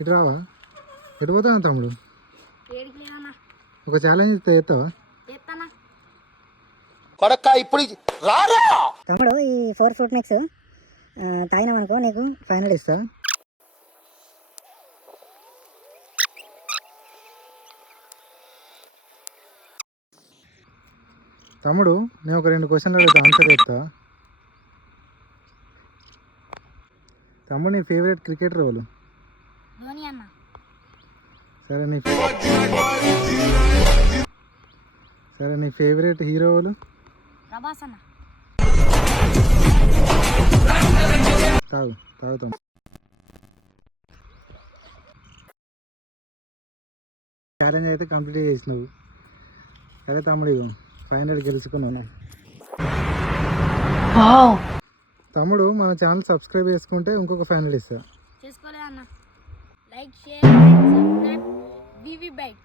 ఇటు రావా? ఎటు పోతావా తమ్ముడు? ఏడికి లేదన్నా. ఒక ఛాలెంజ్ ఇస్తే ఎత్తావా? చేస్తానా కొడక్క ఇప్పుడు రారా. తమ్ముడు ఈ 4 ఫ్రూట్ మిక్స్ తాగినామనుకో నీకు ఫైనల్ ఇస్తా. తమ్ముడు నేను ఒక 2 క్వశ్చన్లు అడుగుతా, ఆన్సర్ చెప్తా. తమ్ముడు నీ ఫేవరెట్ క్రికెటర్ ఎవరు? ధోని అన్న. సరే నీ ఫేవరెట్ హీరో ఎవరు? ప్రభాస్ అన్న. తాగుతాం. ఛాలెంజ్ అయితే కంప్లీట్ చేసినావు. సరే తమ్ముడు, ఇగో ఫైనల్ గెలుచుకున్నాను. తమ్ముడు మన ఛానల్ సబ్స్క్రైబ్ చేసుకుంటే ఇంకొక ఫైనల్ ఇస్తా. చేసుకోలేదన్న. Like, share, subscribe. వివి బైట్.